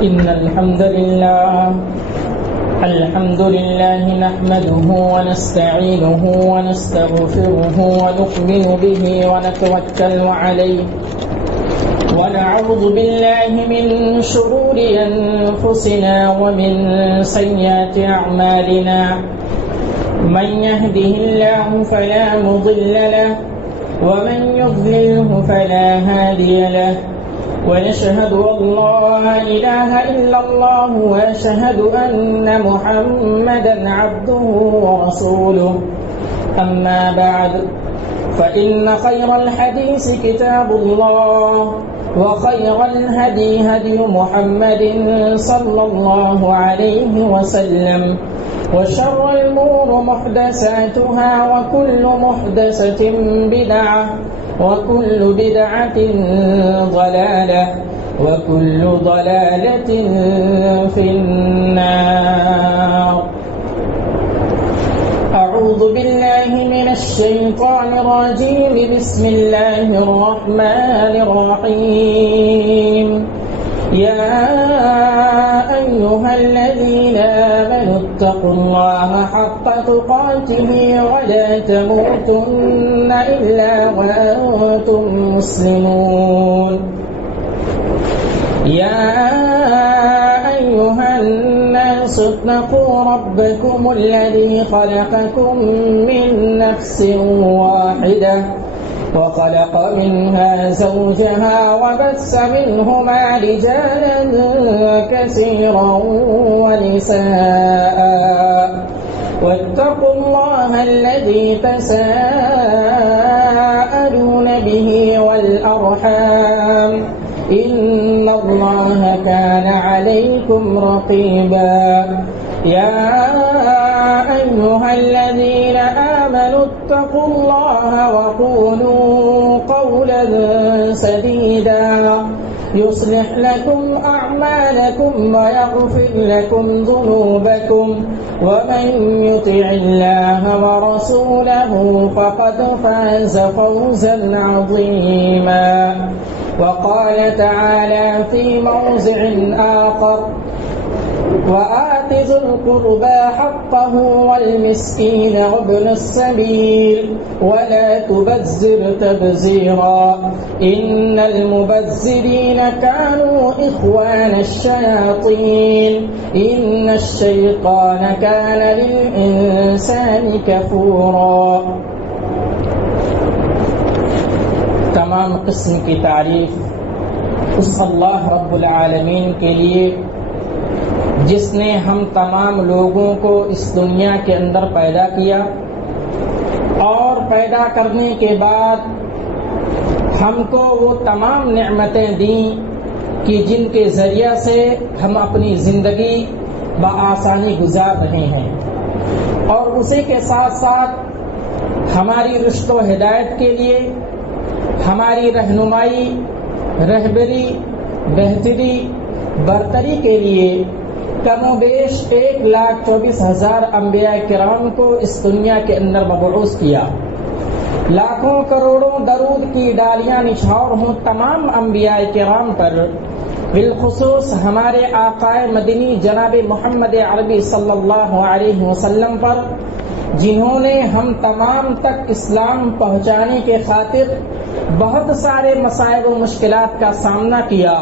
إن الحمد لله نحمده ونستعينه ونستغفره ونؤمن به ونتوكل عليه ونعوذ بالله من شرور أنفسنا ومن سيئات أعمالنا من يهده الله فلا مضل له ومن يضلله فلا هادي له ونشهد أن لا إله إلا الله وأشهد أن محمدا عبده ورسوله أما بعد فإن خير الحديث كتاب الله وخير الهدي هدي محمد صلى الله عليه وسلم وشر الأمور محدثاتها وكل محدثة بدعة وكل بدعة ضلالة وكل ضلالة في النار. أعوذ بالله من الشيطان الرجيم. بسم الله الرحمن الرحيم. يا أيها الذين آمنوا اتقوا الله حق تقاته ولا تموتن إلا وأنتم مسلمون. يا أيها الناس اتقوا ربكم الذي خلقكم من نفس واحدة وخلق منها زوجها وبث منهما رجالا كثيرا ونساء واتقوا الله الذي تساءلون به والأرحام إن الله كان عليكم رقيبا. يا أيها الذين آمنوا اتقوا الله وقولوا قولا سديدا يصلح لكم أعمالكم ويغفر لكم ذنوبكم ومن يطع الله ورسوله فقد فاز فوزا عظيما. وقال تعالى في موضع آخر وآت ذي القربى حقه والمسكين وابن السبيل ولا تبذر تبذيرا إن المبذرين كانوا إخوان الشياطين إن الشيطان كان للإنسان كفورا. تمام قسم کی تعریف اس اللہ رب العالمین کے لیے جس نے ہم تمام لوگوں کو اس دنیا کے اندر پیدا کیا اور پیدا کرنے کے بعد ہم کو وہ تمام نعمتیں دیں کہ جن کے ذریعہ سے ہم اپنی زندگی بآسانی گزار رہے ہیں، اور اسی کے ساتھ ساتھ ہماری رشد و ہدایت کے لیے، ہماری رہنمائی، رہبری، بہتری، برتری کے لیے کم و بیش 1,24,000 انبیاء کرام کو اس دنیا کے اندر مبعوث کیا. لاکھوں کروڑوں درود کی ڈالیاں نچھاور ہوں تمام انبیاء کرام پر، بالخصوص ہمارے آقا مدنی جناب محمد عربی صلی اللہ علیہ وسلم پر، جنہوں نے ہم تمام تک اسلام پہنچانے کے خاطر بہت سارے مصائب و مشکلات کا سامنا کیا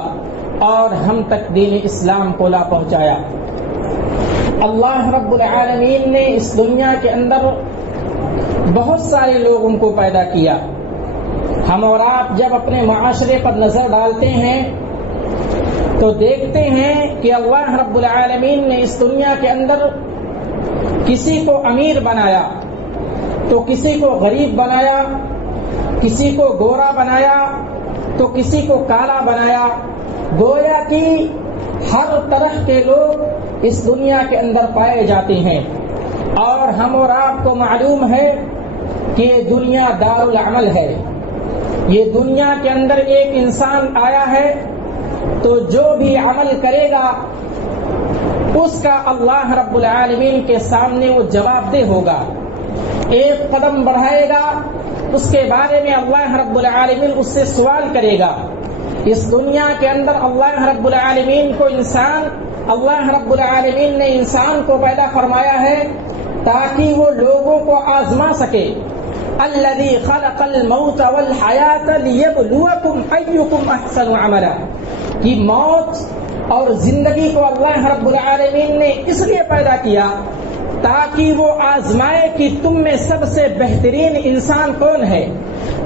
اور ہم تک دین اسلام کو لا پہنچایا. اللہ رب العالمین نے اس دنیا کے اندر بہت سارے لوگوں کو پیدا کیا. ہم اور آپ جب اپنے معاشرے پر نظر ڈالتے ہیں تو دیکھتے ہیں کہ اللہ رب العالمین نے اس دنیا کے اندر کسی کو امیر بنایا تو کسی کو غریب بنایا، کسی کو گورا بنایا تو کسی کو کالا بنایا. گویا کہ ہر طرح کے لوگ اس دنیا کے اندر پائے جاتے ہیں، اور ہم اور آپ کو معلوم ہے کہ یہ دنیا دار العمل ہے. یہ دنیا کے اندر ایک انسان آیا ہے تو جو بھی عمل کرے گا اس کا اللہ رب العالمین کے سامنے وہ جواب دہ ہوگا. ایک قدم بڑھائے گا اس کے بارے میں اللہ رب العالمین اس سے سوال کرے گا. اس دنیا کے اندر اللہ رب العالمین نے انسان کو پیدا فرمایا ہے تاکہ وہ لوگوں کو آزما سکے. الذی خلق الموت والحیات لیبلوکم ایکم احسن عملا. کہ موت اور زندگی کو اللہ رب العالمین نے اس لیے پیدا کیا تاکہ وہ آزمائے کہ تم میں سب سے بہترین انسان کون ہے،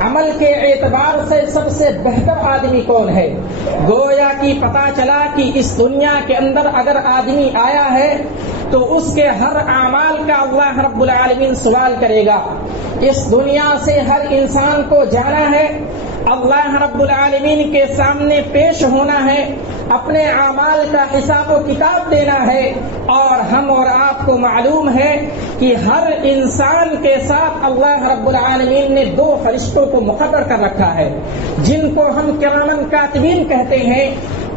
عمل کے اعتبار سے سب سے بہتر آدمی کون ہے. گویا کہ پتہ چلا کہ اس دنیا کے اندر اگر آدمی آیا ہے تو اس کے ہر اعمال کا اللہ رب العالمین سوال کرے گا. اس دنیا سے ہر انسان کو جانا ہے، اللہ رب العالمین کے سامنے پیش ہونا ہے، اپنے اعمال کا حساب و کتاب دینا ہے. اور ہم اور آپ کو معلوم ہے کہ ہر انسان کے ساتھ اللہ رب العالمین نے 2 فرشتوں کو مقرر کر رکھا ہے جن کو ہم کرامن کاتبین کہتے ہیں.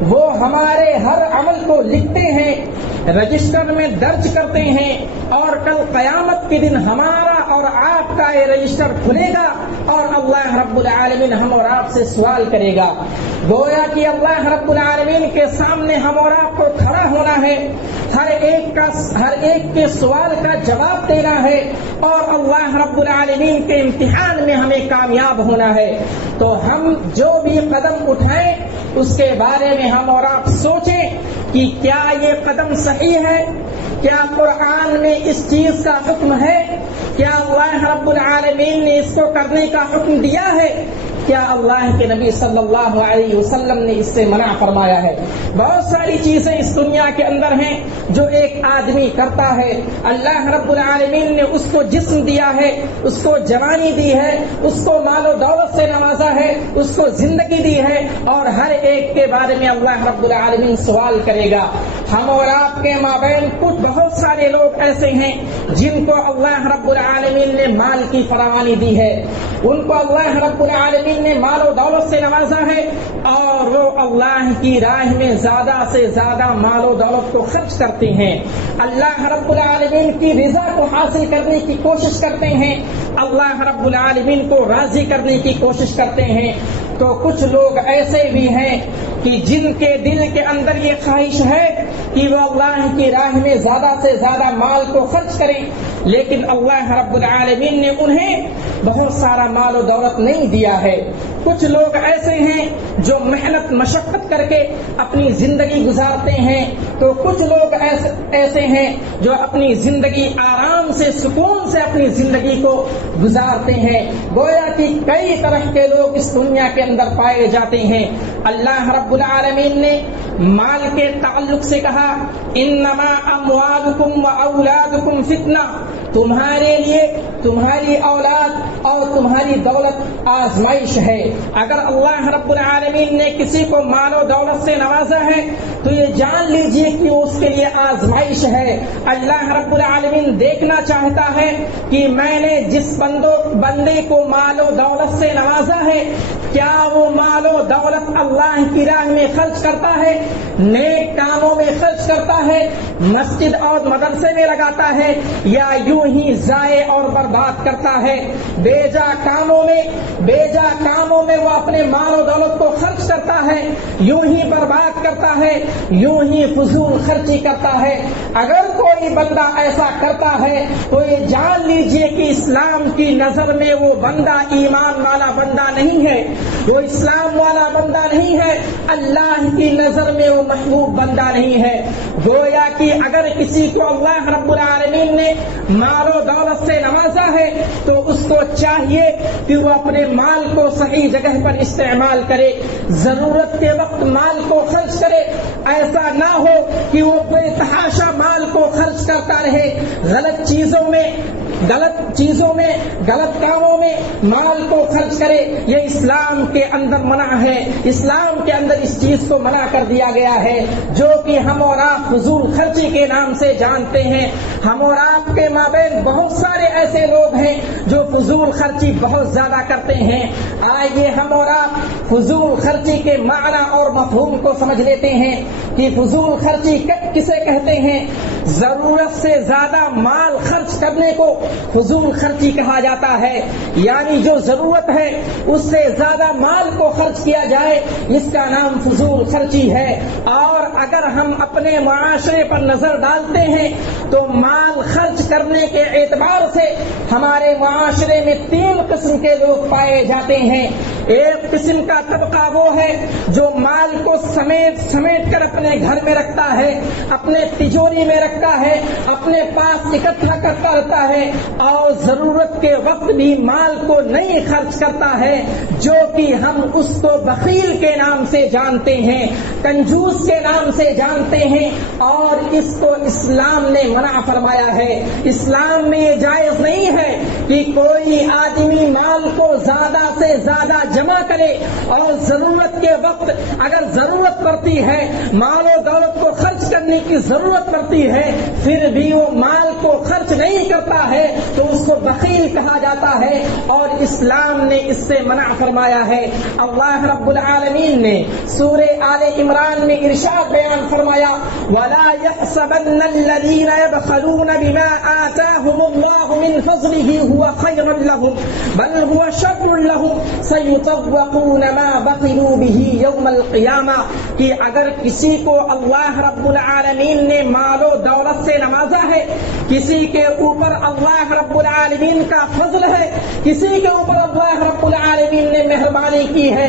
وہ ہمارے ہر عمل کو لکھتے ہیں، رجسٹر میں درج کرتے ہیں، اور کل قیامت کے دن ہمارا اور آپ کا یہ رجسٹر کھلے گا اور اللہ رب العالمین ہم اور آپ سے سوال کرے گا. گویا کہ اللہ رب العالمین کے سامنے ہم اور آپ کو کھڑا ہونا ہے، ہر ایک کے سوال کا جواب دینا ہے، اور اللہ رب العالمین کے امتحان میں ہمیں کامیاب ہونا ہے. تو ہم جو بھی قدم اٹھائیں اس کے بارے میں ہم اور آپ سوچیں کہ کیا یہ قدم صحیح ہے، کیا قرآن میں اس چیز کا حکم ہے، کیا اللہ رب العالمین نے اس کو کرنے کا حکم دیا ہے، کیا اللہ کے نبی صلی اللہ علیہ وسلم نے اس سے منع فرمایا ہے. بہت ساری چیزیں اس دنیا کے اندر ہیں جو ایک آدمی کرتا ہے. اللہ رب العالمین نے اس کو جسم دیا ہے، اس کو جوانی دی ہے، اس کو مال و دولت سے نوازا ہے، اس کو زندگی دی ہے، اور ہر ایک کے بارے میں اللہ رب العالمین سوال کرے گا. ہم اور آپ کے مابین کچھ بہت سارے لوگ ایسے ہیں جن کو اللہ رب العالمین نے مال کی فراوانی دی ہے، ان کو اللہ رب العالمین نے مال و دولت سے نوازا ہے، اور وہ اللہ کی راہ میں زیادہ سے زیادہ مال و دولت کو خرچ کرتے ہیں، اللہ رب العالمین کی رضا کو حاصل کرنے کی کوشش کرتے ہیں، اللہ رب العالمین کو راضی کرنے کی کوشش کرتے ہیں. تو کچھ لوگ ایسے بھی ہیں کہ جن کے دل کے اندر یہ خواہش ہے کہ وہ اللہ کی راہ میں زیادہ سے زیادہ مال کو خرچ کریں، لیکن اللہ رب العالمین نے انہیں بہت سارا مال و دولت نہیں دیا ہے. کچھ لوگ ایسے ہیں جو محنت مشقت کر کے اپنی زندگی گزارتے ہیں، تو کچھ لوگ ایسے ہیں جو اپنی زندگی آرام سے سکون سے اپنی زندگی کو گزارتے ہیں. گویا کہ کئی طرح کے لوگ اس دنیا کے اندر پائے جاتے ہیں. اللہ رب العالمین نے مال کے تعلق سے کہا انما اموالکم و اولادکم فتنہ، تمہارے لیے تمہاری اولاد اور تمہاری دولت آزمائش ہے. اگر اللہ رب العالمین نے کسی کو مال و دولت سے نوازا ہے تو یہ جان لیجئے کہ وہ اس کے لیے آزمائش ہے. اللہ رب العالمین دیکھنا چاہتا ہے کہ میں نے جس بندے کو مال و دولت سے نوازا ہے کیا وہ مال و دولت اللہ کی راہ میں خرچ کرتا ہے، نیک کاموں میں خرچ کرتا ہے، مسجد اور مدرسے میں لگاتا ہے، یا یوں ہی ضائع اور برباد کرتا ہے. بیجا کاموں میں وہ اپنے مال و دولت کو خرچ کرتا ہے، یوں ہی برباد کرتا ہے، یوں ہی فضول خرچی کرتا ہے. اگر کوئی بندہ ایسا کرتا ہے تو یہ جان لیجئے کہ اسلام کی نظر میں وہ بندہ ایمان والا بندہ نہیں ہے، وہ اسلام والا بندہ نہیں ہے، اللہ کی نظر میں وہ محبوب بندہ نہیں ہے. گویا کہ اگر کسی کو اللہ رب العالمین نے مال و دولت سے نوازا ہے تو اس کو چاہیے کہ وہ اپنے مال کو صحیح جگہ پر استعمال کرے، ضرورت کے وقت مال کو خرچ کرے. ایسا نہ ہو کہ وہ بے تحاشا مال کو خرچ کرتا رہے، غلط چیزوں میں غلط کاموں میں مال کو خرچ کرے. یہ اسلام کے اندر منع ہے، اسلام کے اندر اس چیز کو منع کر دیا گیا ہے جو کہ ہم اور آپ فضول خرچی کے نام سے جانتے ہیں. ہم اور آپ کے مابین بہت سارے ایسے لوگ ہیں جو فضول خرچی بہت زیادہ کرتے ہیں. آئیے ہم اور آپ فضول خرچی کے معنی اور مفہوم کو سمجھ لیتے ہیں کہ فضول خرچی کسے کہتے ہیں. ضرورت سے زیادہ مال خرچ کرنے کو فضول خرچی کہا جاتا ہے، یعنی جو ضرورت ہے اس سے زیادہ مال کو خرچ کیا جائے، اس کا نام فضول خرچی ہے۔ اور اگر ہم اپنے معاشرے پر نظر ڈالتے ہیں تو مال خرچ کرنے کے اعتبار سے ہمارے معاشرے میں 3 قسم کے لوگ پائے جاتے ہیں۔ ایک قسم کا طبقہ وہ ہے جو مال کو سمیٹ کر اپنے گھر میں رکھتا ہے، اپنے تجوری میں رکھتا ہے، اپنے پاس اکٹھا کرتا رہتا ہے اور ضرورت کے وقت بھی مال کو نہیں خرچ کرتا ہے، جو کہ ہم اس کو بخیل کے نام سے جانتے ہیں، کنجوس کے نام سے جانتے ہیں، اور اس کو اسلام نے منع فرمایا ہے۔ اسلام میں یہ جائز نہیں ہے کہ کوئی آدمی مال کو زیادہ سے زیادہ جمع کرے اور ضرورت کے وقت اگر ضرورت پڑتی ہے، مال و دولت کو خرچ کرنے کی ضرورت پڑتی ہے، پھر بھی وہ مال کو خرچ نہیں کرتا ہے تو اس کو بخیل کہا جاتا ہے، اور اسلام نے اس سے منع فرمایا ہے۔ اللہ رب العالمین نے سورہ آل عمران میں ارشاد بیان فرمایا، وَلَا يَحْسَبَنَّ الَّذِينَ يَبْخَلُونَ بِمَا آتَاهُمُ اللَّهُ مِنْ فَضْلِهِ هُوَ خَيْرًا لَهُمْ بَلْ هُوَ شَرٌّ لَهُمْ سَيُطَوَّقُونَ مَا بَخِلُوا بِهِ يَوْمَ الْقِيَامَةِ، کہ اگر کسی کو اللہ رب العالمین نے مال و دولت سے نوازا ہے، کسی کے اوپر اللہ رب العالمین کا فضل ہے، کسی کے اوپر اللہ رب العالمین نے مہربانی کی ہے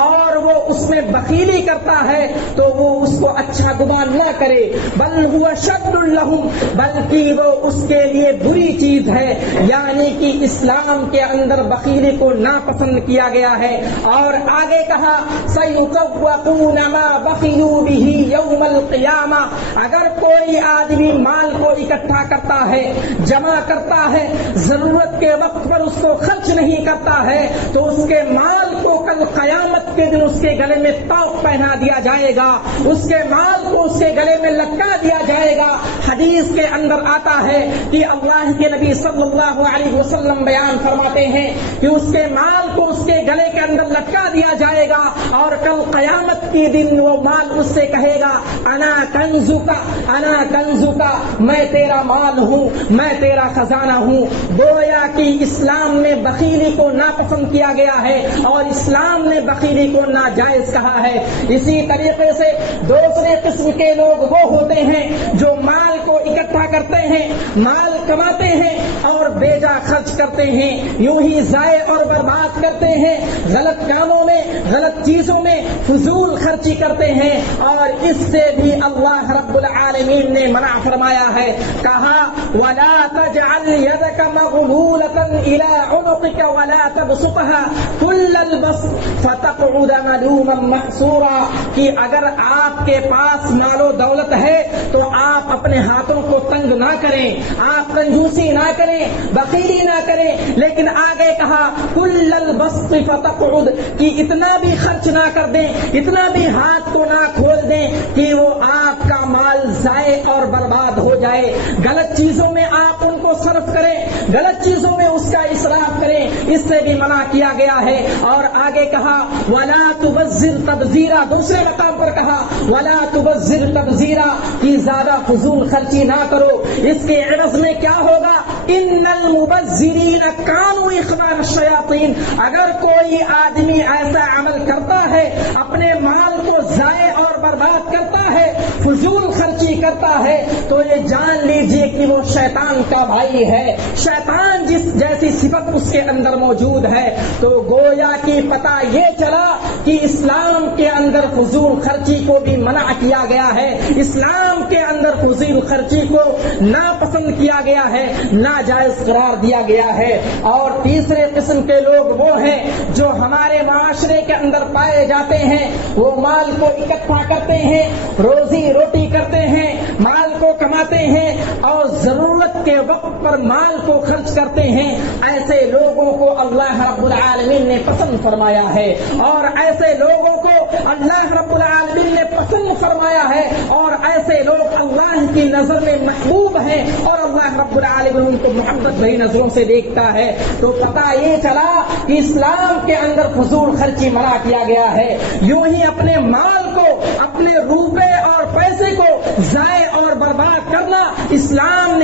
اور وہ اس میں بخیلی کرتا ہے، تو وہ اس کو اچھا گمان نہ کرے، بل هو شر لهم، بلکہ وہ اس کے لیے بری چیز ہے، یعنی کہ اسلام کے اندر بخیلی کو ناپسند کیا گیا ہے۔ اور آگے کہا سَيُطَوَّقُونَ مَا بَخِلُوا بِهِ يَوْمَ الْقِيَامَةِ، اگر کوئی آدمی مال کو اکٹھا کرتا ہے، جمع کرتا ہے، ضرورت کے وقت پر اس کو خرچ نہیں کرتا ہے، تو اس کے مال کو کل قیامت کے دن اس کے گلے میں طوق پہنا دیا جائے گا، اس کے مال کو اس کے گلے میں لٹکا دیا جائے گا۔ حدیث کے اندر آتا ہے کہ اللہ کے نبی صلی اللہ علیہ وسلم بیان فرماتے ہیں کہ اس کے مال کو اس کے گلے کے اندر لٹکا دیا جائے گا، اور کل قیامت کے دن وہ مال اس سے کہے گا انا کنزک، انا کنزک، میں تیرا مال ہوں، میں تیرا خزانہ ہوں۔ گویا کہ اسلام نے بخیلی کو ناپسند کیا گیا ہے اور اسلام نے بخیلی کو ناجائز کہا ہے۔ اسی طریقے سے دوسرے قسم کے لوگ وہ ہوتے ہیں جو مال کو اکٹھا کرتے ہیں، مال کماتے ہیں اور بیجا خرچ کرتے ہیں، یوں ہی ضائع اور برباد کرتے ہیں، غلط کاموں میں، غلط چیزوں میں فضول خرچی کرتے ہیں، اور اس سے بھی اللہ رب العالمین نے منع فرمایا ہے۔ کہا وَلَا تَجْعَلْ يَدَكَ مَغْلُولَةً إِلَىٰ عُنُقِكَ وَلَا تَبْسُطْهَا كُلَّ الْبَسْطِ فَتَقْعُدَ مَلُومًا مَحْسُورًا، کہ اگر آپ کے پاس مال و دولت ہے تو آپ اپنے ہاتھوں کو تنگ نہ کریں، آپ کنجوسی نہ کریں، بخیلی نہ کریں، لیکن آگے کہا کل البسط فتقعد، کہ اتنا بھی خرچ نہ کر دیں، اتنا بھی ہاتھ کو نہ کھول دیں کہ وہ آپ کا مال ضائع اور برباد ہو جائے، غلط چیزوں میں آپ ان کو صرف کریں، غلط چیزوں میں اس کا اسراف کریں، اس سے بھی منع کیا گیا ہے۔ اور آگے کہا ولا تبذر تبذیرا، دوسرے مقام پر کہا ولا تبذر تبذیرا، کہ زیادہ فضول خرچی نہ کرو۔ اس کے عوض میں کیا ہوگا؟ ان المبذرین کانوا اخوان الشیاطین، اگر کوئی آدمی ایسا عمل کرتا ہے، اپنے مال کو ضائع اور برباد کرتا ہے، فضول خرچی کرتا ہے، تو یہ جان لیجئے کہ وہ شیطان کا بھائی ہے، شیطان جس جیسی صفت اس کے اندر موجود ہے۔ تو گویا کہ پتہ یہ چلا کہ اسلام کے اندر فضول خرچی کو بھی منع کیا گیا ہے، اسلام کے اندر فضول خرچی کو ناپسند کیا گیا ہے، ناجائز قرار دیا گیا ہے۔ اور تیسرے قسم کے لوگ وہ ہیں جو ہمارے معاشرے کے اندر پائے جاتے ہیں، وہ مال کو اکٹھا کرتے ہیں، روزی روٹی کرتے ہیں، مال کو کماتے ہیں اور ضرورت کے وقت پر مال کو خرچ کرتے ہیں۔ ایسے لوگوں کو اللہ رب العالمین نے پسند فرمایا ہے، اور ایسے لوگوں کو اللہ رب العالمین نے پسند فرمایا ہے، اور ایسے لوگ اللہ کی نظر میں محبوب ہیں، اور اللہ رب العالمین ان کو محبت بھری نظروں سے دیکھتا ہے۔ تو پتہ یہ چلا کہ اسلام کے اندر فضول خرچی منع کیا گیا ہے۔ یوں ہی اپنے مال کو، اپنے روپے اور پیسے کو ضائع اور برباد کرنا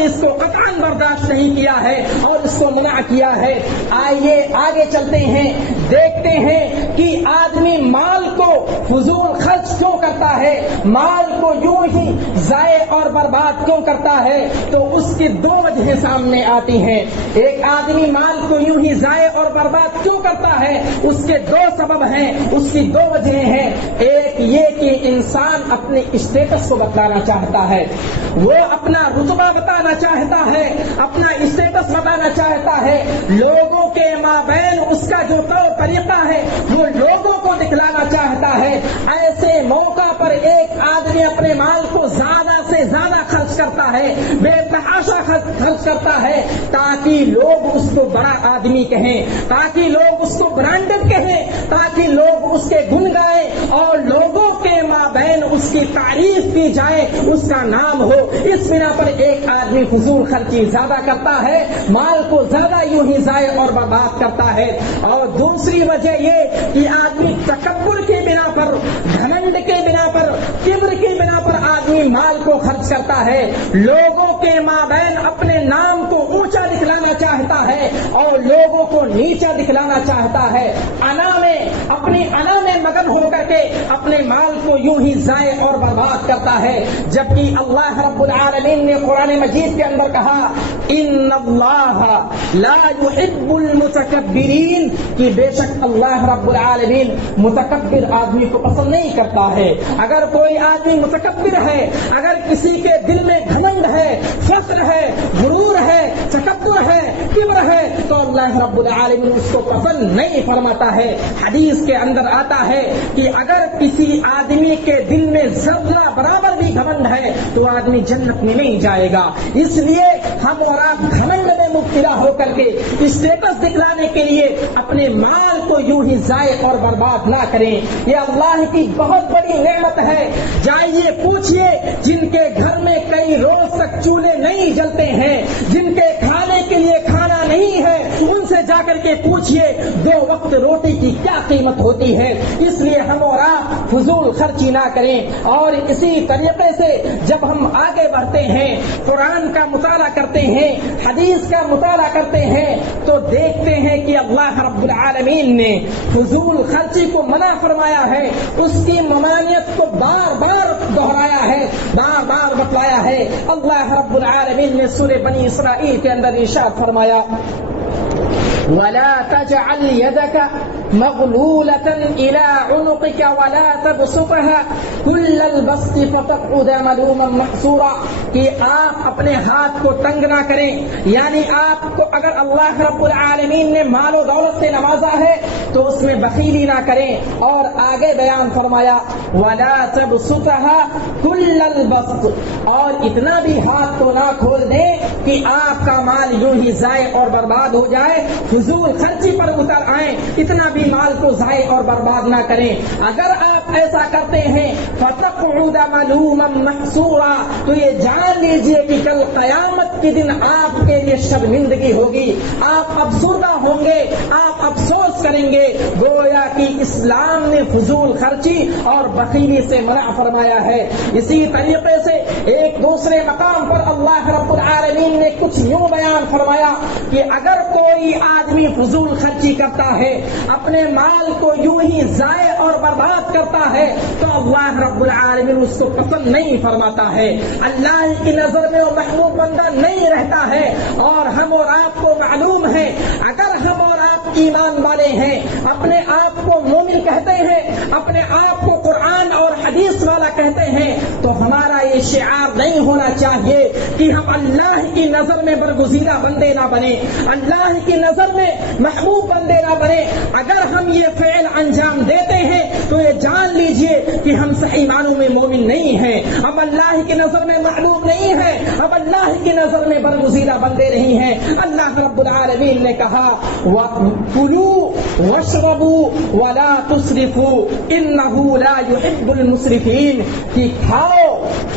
نے اس کو قطعاً برداشت نہیں کیا ہے اور اس کو منع کیا ہے۔ آئیے آگے چلتے ہیں، دیکھتے ہیں کہ آدمی مال کو فضول خرچ کیوں کرتا ہے، مال کو یوں ہی ضائع اور برباد کیوں کرتا ہے۔ تو اس کی دو وجہیں سامنے آتی ہیں۔ ایک آدمی مال کو یوں ہی ضائع اور برباد کیوں کرتا ہے، اس کے دو سبب ہیں، اس کی دو وجہیں ہیں۔ ایک یہ کہ انسان اپنے اسٹیٹس کو بتانا چاہتا ہے، وہ اپنا رتبہ بتانا چاہتا ہے، اپنا اسٹیٹس بتانا چاہتا ہے، لوگوں کے مابین اس کا جو طور طریقہ ہے وہ لوگوں کو دکھلانا چاہتا ہے۔ ایسے موقع پر ایک آدمی اپنے مال کو زیادہ سے زیادہ خرچ کرتا ہے، بے تحاشا خرچ کرتا ہے، تاکہ لوگ اس کو بڑا آدمی کہیں، تاکہ لوگ اس کو برانڈڈ کہیں، تاکہ لوگ اس کے گن گائیں اور لوگوں کے مابین اس کی تعریف کی جائے، اس کا نام ہو۔ اس بنا پر ایک آدمی فضول خرچی زیادہ کرتا ہے، مال کو زیادہ یوں ہی ضائع اور برباد کرتا ہے۔ اور دوسری وجہ یہ کہ آدمی تکبر کی بنا پر، گھمنڈ کے بنا پر، کبر کی بنا پر آدمی مال کو خرچ کرتا ہے، لوگوں کے مابین اپنے نام کو اونچا دکھلانا چاہتا ہے اور لوگوں کو نیچا دکھلانا چاہتا ہے، اپنی انا میں مگن ہو کر کے اپنے مال کو یوں ہی ضائع اور برباد کرتا ہے۔ جبکہ اللہ رب العالمین نے قرآن مجید کے اندر کہا ان اللہ لا يحب المتکبرین، کہ بے شک اللہ رب العالمین متکبر آدمی کو پسند نہیں کرتا ہے۔ اگر کوئی آدمی متکبر ہے، اگر کسی کے دل میں گھمنڈ ہے، فخر ہے، غرور ہے، تکبر ہے، کبر ہے، تو اللہ رب العالمین اس کو پسند نہیں فرماتا ہے۔ حدیث کے اندر آتا ہے کہ اگر کسی آدمی کے دل میں ذرہ برابر بھی گھمنڈ ہے تو آدمی جنت میں نہیں جائے گا۔ اس لیے ہم اور آپ گھمنڈ میں مبتلا ہو کر کے اسٹیٹس دکھلانے کے لیے اپنے مال کو یوں ہی ضائع اور برباد نہ کریں۔ یہ اللہ کی بہت بڑی نعمت ہے۔ جائیے پوچھئے جن کے گھر میں کئی روز تک چولہے نہیں جلتے ہیں، جن کے کھانے کے لیے کھانا نہیں ہے، ان سے جا کر کے پوچھئے 2 وقت روٹی کی کیا قیمت ہوتی ہے۔ اس لیے ہم اور آپ فضول خرچی نہ کریں۔ اور اسی طریقے سے جب ہم آگے بڑھتے ہیں، قرآن کا مطالعہ کرتے ہیں، حدیث کا مطالعہ کرتے ہیں، تو دیکھتے ہیں کہ اللہ رب العالمین نے فضول خرچی کو منع فرمایا ہے، اس کی ممانعت کو بار بار دہرایا ہے، بار بار بتلایا ہے۔ اللہ رب العالمین نے سورہ بنی اسرائیل کے اندر ارشاد فرمایا وَلَا تَجْعَلْ يَدَكَ مَغْلُولَةً إِلَىٰ عُنُقِكَ وَلَا تَبْسُطْهَا كُلَّ الْبَسْطِ فَتَقْعُدَ مَلُومًا مَحْسُورًا، کہ آپ اپنے ہاتھ کو تنگ نہ کریں۔ یعنی آپ کو اگر اللہ رب العالمین نے مال و دولت سے نوازا ہے تو اس میں بخیلی نہ کریں۔ اور آگے بیان فرمایا وَلَا تَبْسُطْهَا كُلَّ الْبَسْطِ، اور اتنا بھی ہاتھ کو نہ کھول دیں کہ آپ کا مال یوں ہی ضائع اور برباد ہو جائے، فضول خرچی پر اتر آئیں، اتنا بھی مال کو ضائع اور برباد نہ کریں۔ اگر آپ ایسا کرتے ہیں فَتَقْعُدَ مَلُومًا مَحْسُورًا، تو یہ جان لیجئے کہ کل قیامت کے دن آپ کے لیے شرمندگی ہوگی، آپ افسردہ ہوں گے، آپ افسوس کریں گے۔ گویا کہ اسلام نے فضول خرچی اور بخیلی سے منع فرمایا ہے۔ اسی طریقے سے ایک دوسرے مقام پر اللہ رب العالمین نے کچھ یوں بیان فرمایا کہ اگر کوئی آدمی فضول خرچی کرتا ہے، اپنے مال کو یوں ہی ضائع اور برباد کرتا ہے، تو اللہ رب العالمین اس کو پسند نہیں فرماتا ہے، اللہ کی نظر میں وہ محبوب بندہ نہیں رہتا ہے۔ اور ہم اور آپ کو معلوم ہے، اگر ہم اور آپ ایمان والے ہیں، اپنے آپ کو مومن کہتے ہیں، اپنے آپ کو قرآن اور حدیث والا کہتے ہیں، تو ہمارا یہ شعار نہیں ہونا چاہیے کہ ہم اللہ کی نظر میں برگزیدہ بندے نہ بنے، اللہ کی نظر میں محبوب بندے نہ بنے۔ اگر ہم یہ فعل انجام دیتے ہیں تو یہ جان لیجئے کہ ہم صحیح معنوں میں مومن نہیں ہیں، اب اللہ کی نظر میں محبوب نہیں ہے، اب اللہ کی نظر میں برگزیدہ بندے نہیں ہیں۔ اللہ رب العالمین نے کہا وَكُلُوا وَاشْرَبُوا وَلَا تُسْرِفُوا إِنَّهُ لَا يُحِبُّ الْمُسْرِفِينَ، کہ کھاؤ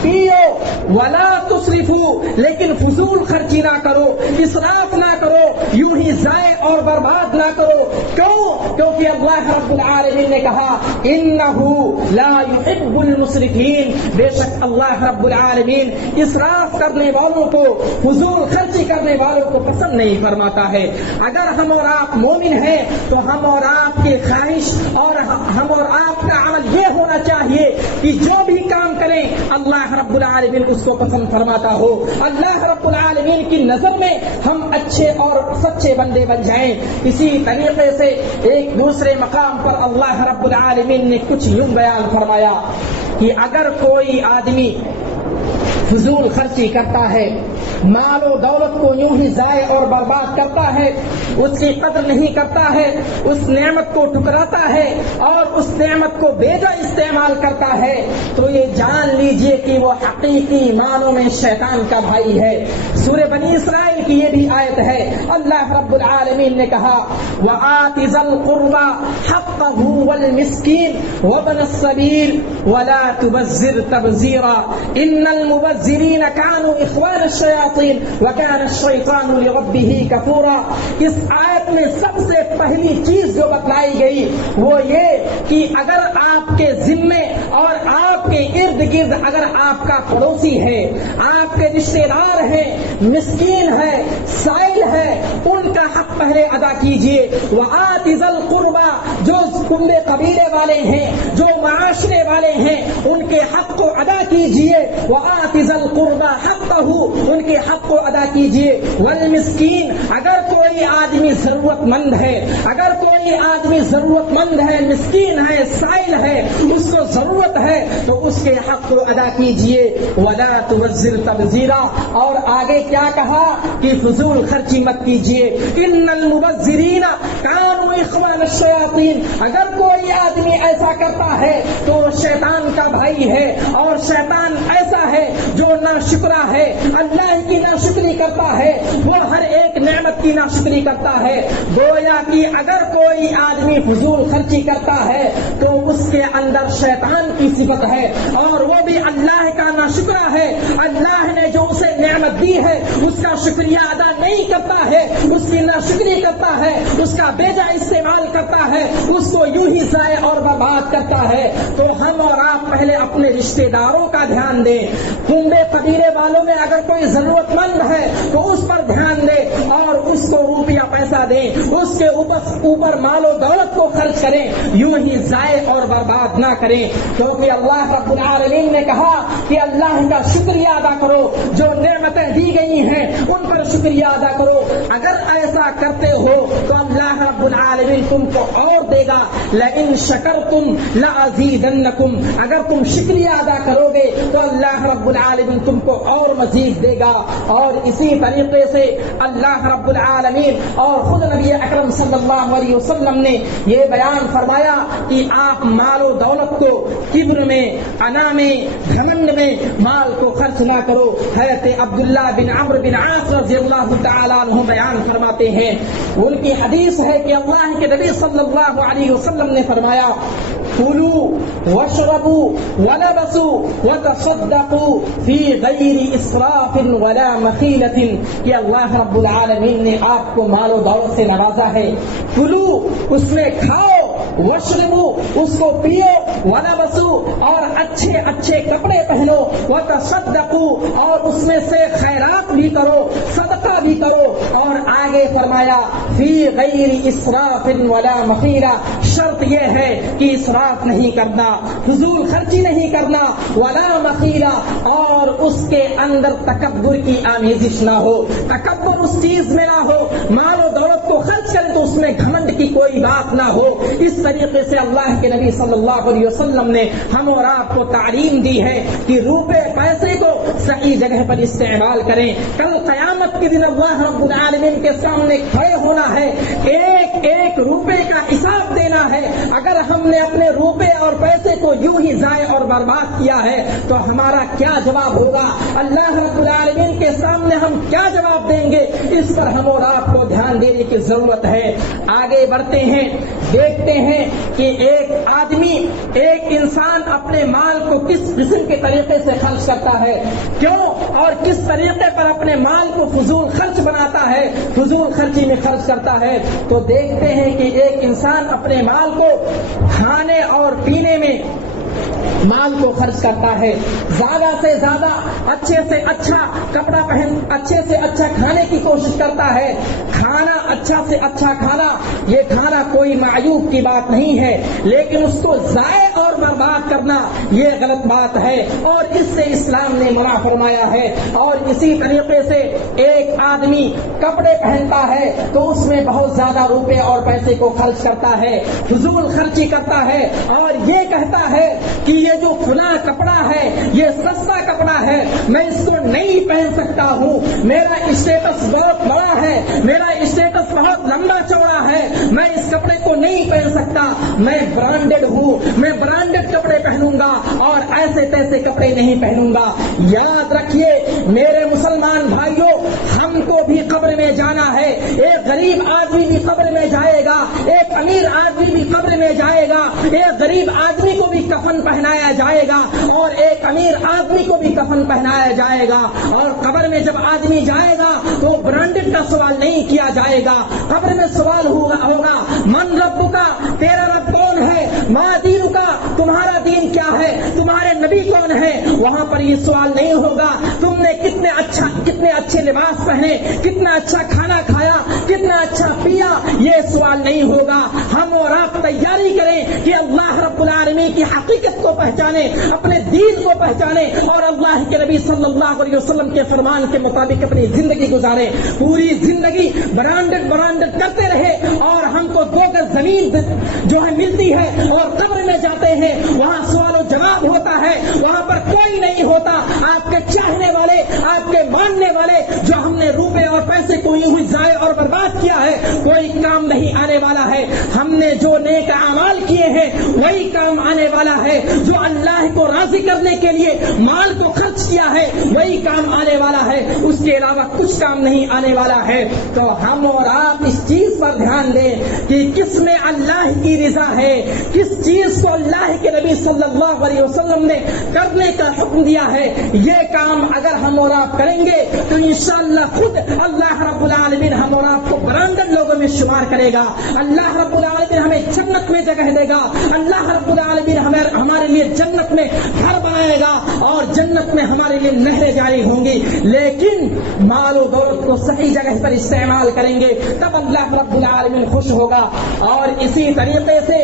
پیو، ولا تسرفو، لیکن فضول خرچی نہ کرو، اسراف نہ کرو، یوں ہی ضائع اور برباد نہ کرو۔ کیوں؟ کیونکہ اللہ رب العالمین نے کہا انہ لا يحب المسرفین، بے شک اللہ رب العالمین اسراف کرنے والوں کو، فضول خرچی کرنے والوں کو پسند نہیں فرماتا ہے۔ اگر ہم اور آپ مومن ہیں تو ہم اور آپ کی خواہش اور ہم اور آپ کا عمل یہ ہونا چاہیے کہ جو بھی کام کریں اللہ رب العالمین اس کو پسند فرماتا ہو، اللہ رب العالمین کی نظر میں ہم اچھے اور سچے بندے بن جائیں۔ اسی طریقے سے ایک دوسرے مقام پر اللہ رب العالمین نے کچھ یوں بیان فرمایا کہ اگر کوئی آدمی فضول خرچی کرتا ہے، مال و دولت کو یوں ہی ضائع اور برباد کرتا ہے، اس کی قدر نہیں کرتا ہے، اس نعمت کو ٹھکراتا ہے اور اس نعمت کو بے جا استعمال کرتا ہے، تو یہ جان لیجئے کہ وہ حقیقی معنوں میں شیطان کا بھائی ہے۔ سورہ بنی اسرائیل کی یہ بھی آیت ہے، اللہ رب العالمین نے کہا وَآتِ ذَا الْقُرْبَى حَقَّهُ وَالْمِسْكِينَ وَابْنَ السَّبِيلِ وَلَا تُبَذِّرْ تَبْذِيرًا إِنَّ الْمُبَذِّرِينَ كَانُوا إِخْوَانَ الشَّيَاطِينِ وَكَانَ الشَّيْطَانُ لِرَبِّهِ كَفُورًا۔ اس آیت میں سب سے پہلی چیز جو بتلائی گئی وہ یہ کہ اگر آپ کے ذمے اور آپ کے ارد گرد اگر آپ کا پڑوسی ہے، آپ کے رشتے دار ہیں، مسکین ہے، سائل ہے، ان کا حق پہلے ادا کیجئے۔ وَآتِ ذَا الْقُرْبَى، جو کنبے قبیلے والے ہیں، جو معاشرے والے ہیں، ان کے حق کو ادا کیجئے۔ وَآتِ ذَا الْقُرْبَى حَقَّهُ، ان کے حق کو ادا کیجئے۔ والمسکین، اگر کوئی آدمی ضرورت مند ہے، اگر کوئی آدمی ضرورت مند ہے، مسکین ہے، سائل ہے، اس کو ضرورت ہے تو اس کے حق کو ادا کیجئے۔ وَلَا تُبَذِّرْ تَبْذِيرًا، اور آگے کیا کہا کہ فضول خرچی مت کیجئے۔ إِنَّ الْمُبَذِّرِينَ كَانُوا إِخْوَانَ الشَّيَاطِينَ، اگر کوئی آدمی ایسا کرتا ہے تو وہ شیطان کا بھائی ہے، اور شیطان ایسا ہے جو ناشکرا ہے، اللہ کی ناشکری کرتا ہے، وہ ہر ایک نعمت کی ناشکری کرتا ہے۔ گویا کہ اگر کوئی آدمی فضول خرچی کرتا ہے تو اس کے اندر شیطان کی صفت ہے، اور وہ بھی اللہ کا ناشکرا ہے۔ اللہ نے جو اسے نعمت دی ہے اس کا شکریہ ادا نہیں کرتا ہے، اس کی ناشکری کرتا ہے، اس کا بیجا استعمال کرتا ہے، اس کو یوں ہی ضائع اور برباد کرتا ہے۔ تو ہم اور آپ پہلے اپنے رشتے داروں کا دھیان دیں، کنبے قبیلے والوں میں اگر کوئی ضرورت مند ہے تو اس پر دھیان دیں اور اس کو روپیہ پیسہ دیں، اس کے اوپر مال و دولت کو خرچ کریں، یوں ہی ضائع اور برباد نہ کریں، کیونکہ اللہ رب العالمین نے کہا کہ اللہ کا شکریہ ادا کرو، جو نعمتیں دی گئی ہیں ان پر شکریہ ادا کرو۔ اگر ایسا کرتے ہو تو اللہ رب العالمین تم کو اور دے گا۔ لئن شکرتم لازیدنکم، اگر تم شکریہ ادا کرو گے تو اللہ رب العالمین تم کو اور مزید دے گا۔ اور اسی طریقے سے اللہ رب العالمین اور خود نبی اکرم صلی اللہ علیہ وسلم نے یہ بیان فرمایا کہ آپ مال و دولت کو کبر میں، انا میں، گھمنڈ میں مال کو خرچ نہ کرو۔ حضرت عبداللہ بن عمرو بن عاص رضی اللہ تعالیٰ عنہ بیان فرماتے ہیں، ان کی حدیث ہے کہ اللہ کے نبی صلی اللہ علیہ وسلم نے فرمایا کلوا واشربوا ولبسوا وتصدقوا فی غیر اسراف ولا مخیلۃ، کہ اللہ رب العالمین نے آپ کو مال و دولت سے نوازا ہے۔ کلو، اس میں کھاؤ، واشربوا، اس کو پیو، ولبسوا، اور اچھے اچھے کپڑے پہنو، وتصدقوا، اور اس میں سے خیرات بھی کرو، صدقہ بھی کرو، اور آگے فرمایا فی غیر اسراف ولا مخیلہ، شرط یہ ہے کہ اسراف نہیں کرنا، فضول خرچی نہیں کرنا، ولا مخیلہ، اور اس کے اندر تکبر کی آمیزش نہ ہو، تکبر اس چیز میں نہ ہو، مال و دولت کو خرچ کرے تو اس میں گھمنڈ کی کوئی بات نہ ہو۔ اس طریقے سے اللہ کے نبی صلی اللہ علیہ وسلم نے ہم اور آپ کو تعلیم دی ہے کہ روپے پیسے کو صحیح جگہ پر استعمال کریں۔ کل قیامت قیامت کے دن اللہ رب العالمین کے سامنے کھڑے ہونا ہے، ایک ایک روپے کا حساب دینا ہے۔ اگر ہم نے اپنے روپے اور پیسے کو یوں ہی ضائع اور برباد کیا ہے تو ہمارا کیا جواب ہوگا؟ اللہ رب العالمین کے سامنے ہم کیا جواب دیں گے؟ اس پر ہم اور آپ کو دھیان دینے کی ضرورت ہے۔ آگے بڑھتے ہیں، دیکھتے ہیں کہ ایک آدمی، ایک انسان اپنے مال کو کس قسم کے طریقے سے خرچ کرتا ہے، کیوں اور کس طریقے پر اپنے مال کو فضول خرچ بناتا ہے، فضول خرچی میں خرچ کرتا ہے۔ تو دیکھتے ہیں کہ ایک انسان اپنے مال کو کھانے اور پینے میں مال کو خرچ کرتا ہے، زیادہ سے زیادہ اچھے سے اچھا کپڑا پہن، اچھے سے اچھا کھانے کی کوشش کرتا ہے، کھانا اچھا سے اچھا کھانا، یہ کھانا کوئی معیوب کی بات نہیں ہے، لیکن اس کو ضائع اور برباد کرنا یہ غلط بات ہے اور اس سے اسلام نے منع فرمایا ہے۔ اور اسی طریقے سے ایک آدمی کپڑے پہنتا ہے تو اس میں بہت زیادہ روپے اور پیسے کو خرچ کرتا ہے، فضول خرچی کرتا ہے اور یہ کہتا ہے کہ یہ جو فلاں کپڑا ہے یہ سستا کپڑا ہے، میں اس کو نہیں پہن سکتا ہوں، میرا اسٹیٹس بہت بڑا ہے، میرا اسٹیٹس بہت لمبا چوڑا ہے، میں اس کپڑے کو نہیں پہن سکتا، میں برانڈڈ ہوں، میں برانڈڈ کپڑے پہنوں گا اور ایسے تیسے کپڑے نہیں پہنوں گا۔ یاد رکھیے میرے مسلمان بھائیوں، ہم کو بھی قبر میں جانا ہے، ایک غریب آدمی بھی قبر میں جائے گا، ایک امیر آدمی بھی قبر میں جائے گا، ایک غریب آدمی کو بھی کفن پہنایا جائے گا اور ایک امیر آدمی کو بھی کفن پہنایا جائے گا۔ اور قبر میں جب آدمی جائے گا تو برانڈڈ کا سوال نہیں کیا جائے گا، قبر میں سوال ہوگا من رب کا، تیرا رب کون ہے، ما دین کا، تمہارا دین کیا ہے، تمہارے نبی کون ہے۔ وہاں پر یہ سوال نہیں ہوگا تم نے کتنے اچھے لباس پہنے، کتنا اچھا کھانا کھایا، کتنا اچھا پیا، یہ سوال نہیں ہوگا۔ ہم اور آپ تیاری کریں کہ اللہ رب العالمین کی حقیقت کو پہچانے، اپنے دین کو پہچانے اور اللہ کے نبی صلی اللہ علیہ وسلم کے فرمان کے مطابق اپنی زندگی گزارے، پوری زندگی برانڈڈ کرتے رہے اور ہم کو 2 گز زمین جو ہے ملتی ہے اور قبر میں جاتے ہیں، وہاں سوال و جواب ہوتا ہے، وہاں پر کوئی نہیں ہوتا۔ آپ کے چاہنے والے، آپ کے ماننے والے جو ہم نے روپے اور پیسے کو یوں ہی ضائع اور برباد کیا ہے، کوئی کام نہیں آنے والا ہے۔ ہم نے جو نیک اعمال کیے ہیں وہی کام آنے والا ہے، جو اللہ کو راضی کرنے کے لیے مال کو خرچ کیا ہے وہی کام آنے والا ہے، اس کے علاوہ کچھ کام نہیں آنے والا ہے۔ تو ہم اور آپ اس چیز پر دھیان دیں کہ کس میں اللہ کی رضا ہے، کس چیز کو اللہ کے نبی صلی اللہ علیہ وسلم نے کرنے کا حکم دیا ہے۔ یہ کام اگر ہم اور آپ کریں گے تو انشاءاللہ خود اللہ رب العالمین ہم اور آپ کو برانڈڈ لوگوں میں شمار کرے گا، اللہ رب العالمین ہمیں جنت میں جگہ دے گا، اللہ رب العالمین ہمارے لیے جنت میں گھر بنائے گا اور جنت میں ہمارے لیے نہریں جاری ہوں گی۔ لیکن مال و دولت کو صحیح جگہ پر استعمال کریں گے تب اللہ رب العالمین خوش ہوگا۔ اور اسی طریقے سے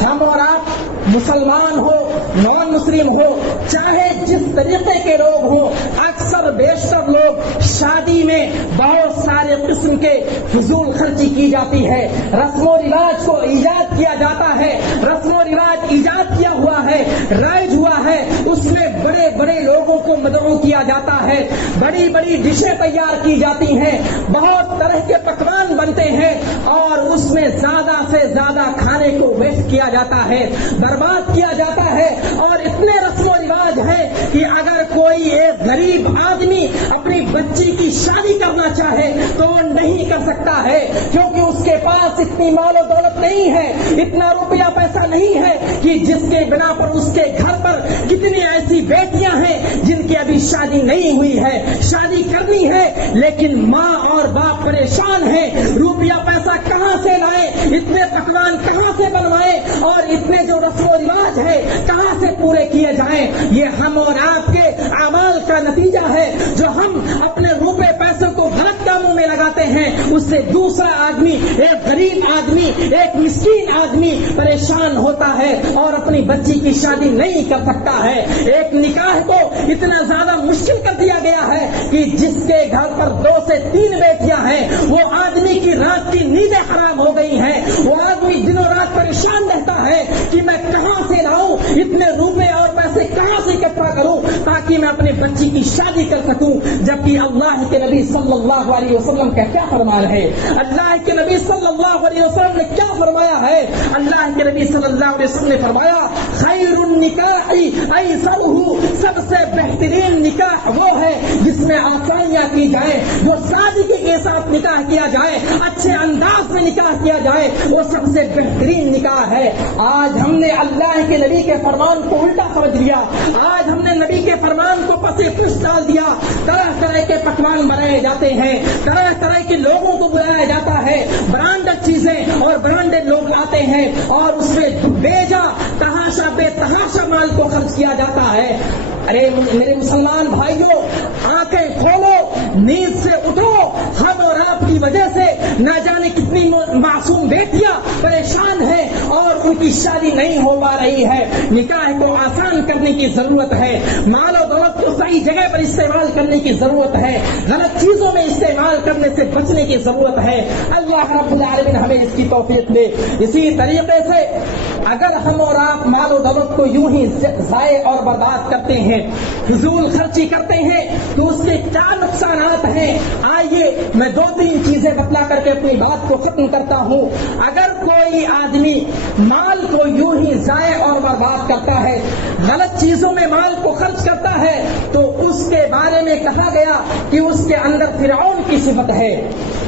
ہم اور آپ مسلمان ہو، نان مسلم ہو، چاہے جس طریقے کے لوگ ہوں، اکثر بیشتر لوگ شادی میں بہت سارے قسم کے فضول خرچی کی جاتی ہے، رسم و رواج کو ایجاد کیا جاتا ہے، رسم و رواج ایجاد کیا ہوا ہے، رائج ہوا ہے، اس میں بڑے بڑے لوگوں کو مدعو کیا جاتا ہے، بڑی بڑی ڈشیں تیار کی جاتی ہیں، بہت طرح کے پکوان بنتے ہیں اور اس میں زیادہ سے زیادہ کھانے کو ویسٹ کیا جاتا ہے، برباد کیا جاتا ہے۔ اور اتنے رسم و رواج ہے کہ اگر کوئی ایک غریب آدمی اپنی بچی کی شادی کرنا چاہے تو وہ نہیں کر سکتا ہے، کیونکہ اس کے پاس اتنی مال و دولت نہیں ہے، اتنا روپیہ پیسہ نہیں ہے کہ جس کے بنا پر اس کے گھر پر کتنی ایسی بیٹیاں ہیں جن کی ابھی شادی نہیں ہوئی ہے، شادی کرنی ہے لیکن ماں اور باپ پریشان ہیں، روپیہ پیسہ کہاں سے لائیں، اتنے پکوان کہاں سے بنوائیں اور اتنے جو رسم و رواج ہے کہاں سے پورے کیے جائیں۔ یہ ہم اور آپ کے اعمال کا نتیجہ ہے، جو ہم اپنے روپے پیسوں کو غلط کاموں میں لگاتے ہیں، اس سے دوسرا آدمی، ایک غریب آدمی، ایک مسکین آدمی پریشان ہوتا ہے اور اپنی بچی کی شادی نہیں کر سکتا ہے۔ ایک نکاح کو اتنا زیادہ مشکل کر دیا گیا ہے کہ جس کے گھر پر 2 سے 3 بیٹیاں ہیں وہ آدمی کی رات کی نیندیں حرام ہو گئی ہیں، وہ آدمی دنوں رات پریشان رہتا ہے کہ میں کہاں سے لاؤں اتنے روپے اور پیسے کہاں سے اکٹھا کروں تاکہ میں اپنے بچی کی شادی کر سکوں. جبکہ اللہ کے نبی صلی اللہ علیہ وسلم کا کیا فرمان ہے؟ اللہ کے نبی صلی اللہ علیہ وسلم نے کیا فرمایا ہے؟ اللہ کے نبی صلی اللہ علیہ وسلم نے فرمایا خیر النکاح ایسرہ، سب سے بہترین نکاح وہ ہے جس میں آسانیاں کی جائیں، جو سادگی کے ساتھ نکاح کیا جائے، اچھے انداز میں نکاح کیا جائے، وہ سب سے بہترین نکاح ہے. آج ہم نے اللہ کے نبی کے فرمان کو الٹا سمجھ لیا. آج ہم نے نبی کے فرمان کو پسے پش ڈال دیا. طرح طرح کے پکوان بنائے جاتے ہیں، طرح طرح کے لوگوں کو بلایا جاتا ہے، برانڈڈ چیزیں اور برانڈڈ لوگ آتے ہیں اور اس میں بیجا تحاشا بے تحاشا مال کو خرچ کیا جاتا ہے. ارے میرے مسلمان بھائیوں، آنکھیں کھولو، نیند سے اٹھو. ہم اور آپ کی وجہ سے نہ جانے کتنی معصوم بیٹیاں پریشان ہیں اور ان کی شادی نہیں ہو پا رہی ہے. نکاح کو آسان کرنے کی ضرورت ہے. مال و دولت کو صحیح جگہ پر استعمال کرنے کی ضرورت ہے. غلط چیزوں میں استعمال کرنے سے بچنے کی ضرورت ہے. اللہ رب العالمین ہمیں اس کی توفیق دے. اسی طریقے سے اگر ہم اور آپ مال و دولت کو یوں ہی ضائع اور برباد کرتے ہیں، فضول خرچی کرتے ہیں، تو اس کے کیا نقصانات ہیں؟ آئیے میں 2-3 چیزیں بتلا کر کے اپنی بات کو ختم کرتا ہوں. اگر کوئی آدمی مال کو یوں ہی ضائع اور برباد کرتا ہے، غلط چیزوں میں مال کو خرچ کرتا ہے، تو اس کے بارے میں کہا گیا کہ اس کے اندر فرعون کی صفت ہے.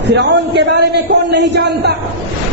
فرعون کے بارے میں کون نہیں جانتا؟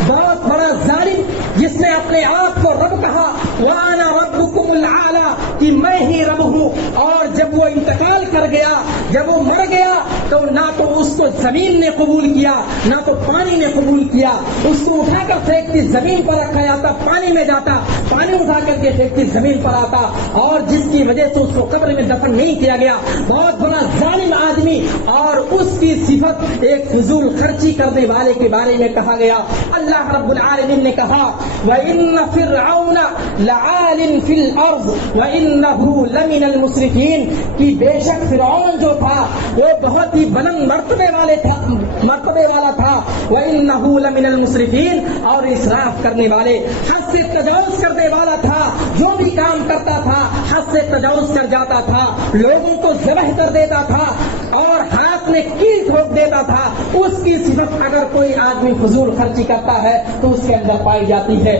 بہت بڑا ظالم جس نے اپنے آپ کو رب کہا، وَأَنَا رَبُّكُمُ الْأَعْلَىٰ، کہ میں ہی رب ہوں. اور جب وہ انتقال کر گیا، جب وہ مر گیا، تو نہ تو اس کو زمین نے قبول کیا، نہ تو پانی نے قبول کیا. اس کو اٹھا کر پھینکتی زمین پر رکھا جاتا، پانی میں جاتا، پانی اٹھا کر کے پھینکتی زمین پر آتا، اور جس کی وجہ سے اس کو قبر میں دفن نہیں کیا گیا. بہت بڑا ظالم آدمی، اور اس کی صفت ایک فضول خرچی کرنے والے کے بارے میں کہا گیا. اللہ رب العالمین نے کہا وَإِنَّ فِرْعَوْنَ لَعَالٍ فِي الْأَرْضِ وَإِنَّهُ لَمِنَ الْمُسْرِفِينَ، کہ بے شک فرعون جو تھا وہ بہت ہی بلند مرتبے والا تھا. وَإِنَّهُ لَمِنَ الْمُسْرِفِينَ، اور اسراف کرنے والے، حد سے تجاوز کرنے والا تھا. جو بھی کام کرتا تھا حد سے تجاوز کر جاتا تھا، لوگوں کو ذبح کر دیتا تھا اور ہاتھ میں کیل ٹھوک دیتا تھا. اس کی صفت اگر کوئی آدمی فضول خرچی کرتا ہے تو اس کے اندر پائی جاتی ہے.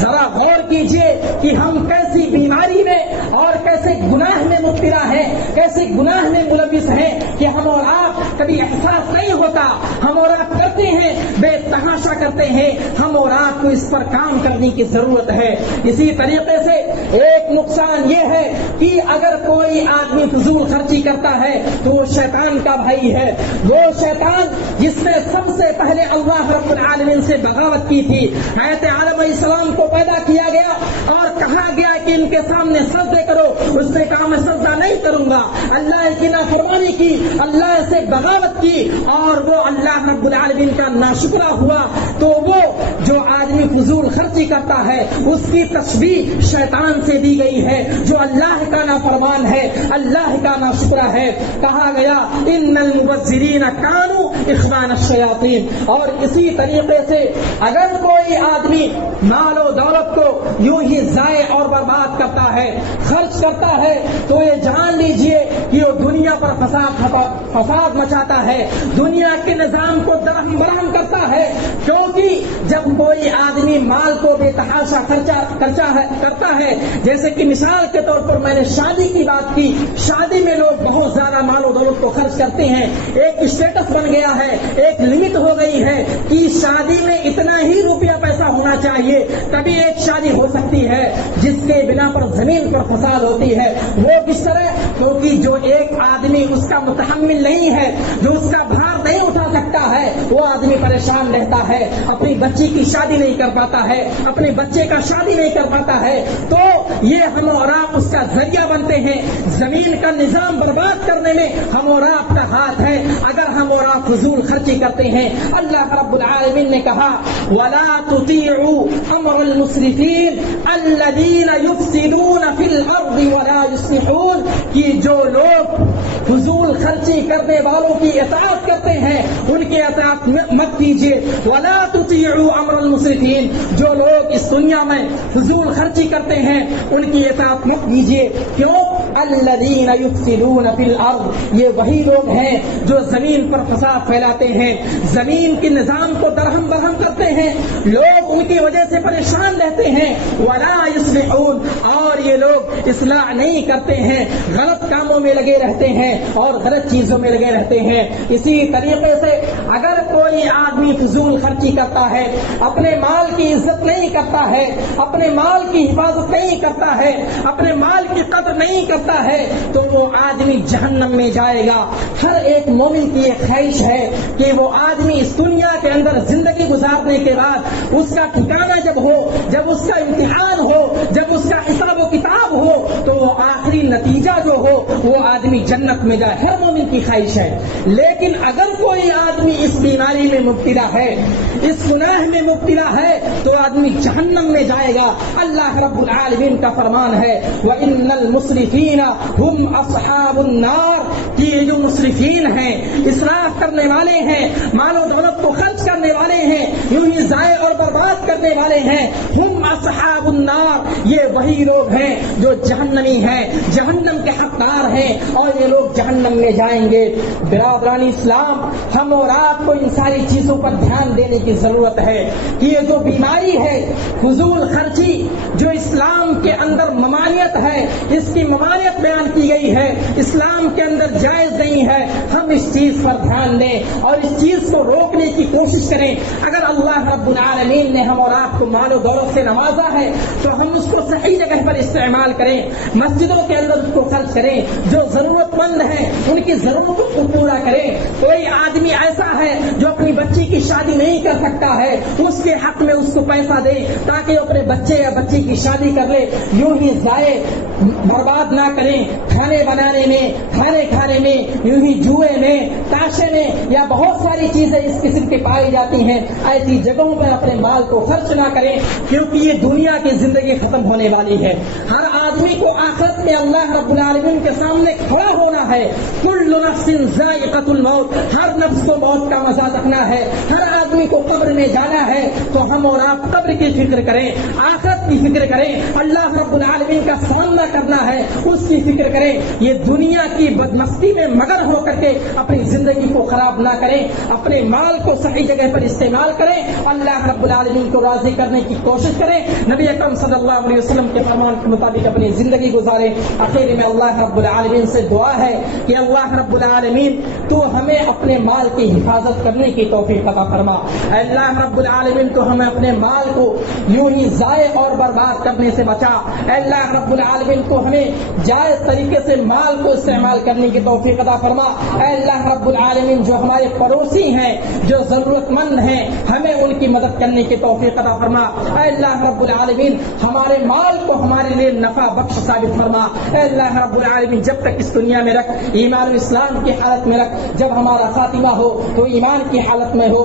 ذرا غور کیجئے کہ ہم کیسی بیماری میں اور کیسے گناہ میں مبتلا ہیں، کیسے گناہ میں ملوث ہیں کہ ہم اور آپ کبھی احساس نہیں ہوتا. ہم اور آپ کرتے ہیں، بے تحاشا کرتے ہیں. ہم اور آپ کو اس پر کام کرنے کی ضرورت ہے. اسی طریقے سے ایک نقصان یہ ہے کہ اگر کوئی آدمی فضول خرچی کرتا ہے تو وہ شیطان کا بھائی ہے. وہ شیطان جس نے سب سے پہلے اللہ رب العالمین سے بغاوت کی تھی. حضرت آدم علیہ السلام کو پیدا کیا گیا اور کہا گیا کہ ان کے سامنے سجدے کرو. اس نے کہا میں سجدہ نہیں کروں گا. اللہ کی نافرمانی کی، اللہ سے بغاوت کی، اور وہ اللہ رب العالمین کا ناشکرا ہوا. تو وہ جو آدمی فضول خرچی کرتا ہے اس کی تشبیہ شیطان سے دی گئی ہے جو اللہ کا نافرمان ہے، اللہ کا ناشکرا ہے. کہا گیا ان المبذرین کانوا اخوان الشیاطین. اور اسی طریقے سے اگر کوئی آدمی مال و دولت کو یوں ہی ضائع اور برباد کرتا ہے، خرچ کرتا ہے، تو یہ جان لیجئے کہ وہ دنیا پر فساد مچاتا ہے، دنیا کے نظام کو درہم برہم کرتا ہے. کیونکہ جب کوئی آدمی مال کو بے تحاشا کرتا ہے، جیسے کہ مثال کے طور پر میں نے شادی کی بات کی، شادی میں لوگ بہت زیادہ مال و دولت کو خرچ کرتے ہیں. ایک اسٹیٹس بن گیا ہے، ایک لمٹ ہو گئی ہے کہ شادی میں اتنا ہی روپیہ پیسہ ہونا چاہیے تبھی ایک شادی ہو سکتی ہے، جس کے بنا پر زمین پر فساد ہوتی ہے. وہ کس طرح؟ کیونکہ جو ایک آدمی اس کا متحمل نہیں ہے، جو اس کا بھار نہیں اٹھا سکتا ہے، وہ آدمی پریشان رہتا ہے، اپنی بچی کی شادی نہیں کر پاتا ہے، اپنے بچے کا شادی نہیں کر پاتا ہے. تو یہ ہم اور آپ اس کا ذریعہ بنتے ہیں. زمین کا نظام برباد کرنے میں ہم اور آپ کا ہاتھ ہے اگر ہم اور آپ فضول خرچی کرتے ہیں. اللہ رب العالمین نے کہا وَلَا تُطِيعُوا أَمْرَ الْمُسْرِفِينَ الَّذِينَ يُفْسِدُونَ فِي الْأَرْضِ وَلَا يُصْلِحُونَ، کہ جو لوگ فضول خرچی کرنے والوں کی اطاعت کرتے ہیں ان کی اطاعت مت کیجیے. وَلَا تُطِيعُوا أَمْرَ الْمُسْرِفِينَ، جو لوگ اس دنیا میں فضول خرچی کرتے ہیں ان کی اطاعت مت کیجیے. کیوں؟ الذین یفسدون فی الارض، یہ وہی لوگ ہیں جو زمین پر فساد پھیلاتے ہیں، زمین کے نظام کو درہم برہم کرتے ہیں، لوگ ان کی وجہ سے پریشان رہتے ہیں، ولا یصلحون، اور یہ لوگ اصلاح نہیں کرتے ہیں، غلط کاموں میں لگے رہتے ہیں اور غلط چیزوں میں لگے رہتے ہیں۔ اسی طریقے سے اگر کوئی آدمی فضول خرچی کرتا ہے، اپنے مال کی عزت نہیں کرتا ہے، اپنے مال کی حفاظت نہیں کرتا ہے، اپنے مال کی قدر نہیں کرتا ہے، تو وہ آدمی جہنم میں جائے گا۔ ہر ایک مومن کی یہ خواہش ہے کہ وہ آدمی اس دنیا کے اندر زندگی گزارنے کے بعد اس کا ٹھکانہ جب ہو، جب اس کا امتحان ہو، جب اس کا حساب و کتاب ہو، تو وہ آخری نتیجہ جو ہو وہ آدمی جنت میں جائے۔ ہر مومن کی خواہش ہے۔ لیکن اگر کوئی آدمی اس بیماری میں مبتلا ہے، اس گناہ میں مبتلا ہے، تو آدمی جہنم میں جائے گا۔ اللہ رب العالمین کا فرمان ہے وَإِنَّ الْمُسْرِفِينَ هُمْ أَصْحَابُ النَّارِ، کہ یہ جو مسرفین ہیں، اسراف کرنے والے ہیں، مال و دولت کو خرچ کرنے والے ہیں، یوں ہی ضائع اور برباد کرنے والے ہیں، ہم اصحاب النار، یہ وہی لوگ ہیں جو جہنمی ہیں، جہنم کے حقدار ہیں، اور یہ لوگ جہنم میں جائیں گے۔ برادران اسلام، ہم اور آپ کو ان ساری چیزوں پر دھیان دینے کی ضرورت ہے کہ یہ جو بیماری ہے فضول خرچی، جو اسلام کے اندر ممانعت ہے، اس کی ممانعت بیان کی گئی ہے، اسلام کے اندر جائز نہیں ہے، ہم اس چیز پر دھیان دیں اور اس چیز کو روکنے کی کوشش کریں۔ اگر اللہ رب العالمین نے ہم اور آپ کو مال و دولت سے نوازا ہے تو ہم اس کو صحیح جگہ پر استعمال کریں، مسجدوں کے اندر اس کو خرچ کریں، جو ضرورت مند ہیں ان کی ضرورتوں کو پورا کریں۔ کوئی آدمی ایسا ہے جو اپنی بچی کی شادی نہیں کر سکتا ہے، اس کے حق میں اس کو پیسہ دے تاکہ وہ اپنے بچے یا بچی کی شادی کر لے، یوں ہی ضائع برباد نہ کریں، کھانے بنانے میں، کھانے کھانے میں، یوں ہی جوئے میں، تاشے میں، یا بہت ساری چیزیں اس قسم کی پائی جاتی ہیں، ایسی جگہوں پر اپنے مال کو خرچ نہ کریں، کیونکہ یہ دنیا کی زندگی ختم ہونے والی ہے۔ ہر آدمی کو آخرت میں اللہ رب العالمین کے سامنے کھڑا ہونا ہے۔ کل نفس ذائقۃ الموت، ہر نفس کو موت کا مزہ چکھنا ہے، ہر آدمی کو قبر میں جانا ہے۔ تو ہم اور آپ قبر کی فکر کریں، آخرت کی فکر کریں، اللہ رب العالمین کا سامنا کرنا ہے، اس کی فکر کریں۔ یہ دنیا کی بدمستی میں مگر ہو کر کے اپنی زندگی کو خراب نہ کریں، اپنے مال کو صحیح جگہ پر استعمال کریں، اللہ رب العالمین کو راضی کرنے کی کوشش کریں، نبی اکرم صلی اللہ علیہ وسلم کے فرمان کے مطابق اپنی زندگی گزاریں۔ آخر میں اللہ رب العالمین سے دعا ہے کہ اللہ رب العالمین تو ہمیں اپنے مال کی حفاظت کرنے کی توفیق عطا فرما۔ اے اللہ رب العالمین تو ہمیں اپنے مال کو یوں ہی ضائع اور برباد کرنے سے بچا۔ اے اللہ رب العالمین تو ہمیں جائز طریقے سے مال کو استعمال کرنے کی توفیق عطا فرما۔ اے اللہ رب العالمین جو ہمارے پڑوسی ہیں، جو ضرورت مند ہیں، ہمیں ان کی مدد کرنے کی توفیق عطا فرما۔ اے اللہ رب العالمین ہمارے مال کو ہمارے لیے نفع بخش ثابت فرما۔ اے اللہ رب العالمین جب تک اس دنیا میں رکھ، ایمان و اسلام کی حالت میں رکھ، جب ہمارا خاتمہ ہو تو ایمان کی حالت میں ہو۔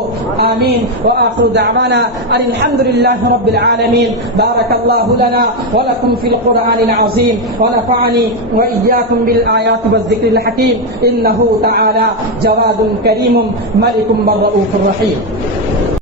آمین۔ وآخر دعوانا ان الحمد للہ رب العالمین۔ بارک اللہ لنا ولکم فی القرآن العظیم ونفعنی وإیاکم بالآیات والذکر الحکیم، انہ تعالی جواد کریم ملک رؤوف رحیم۔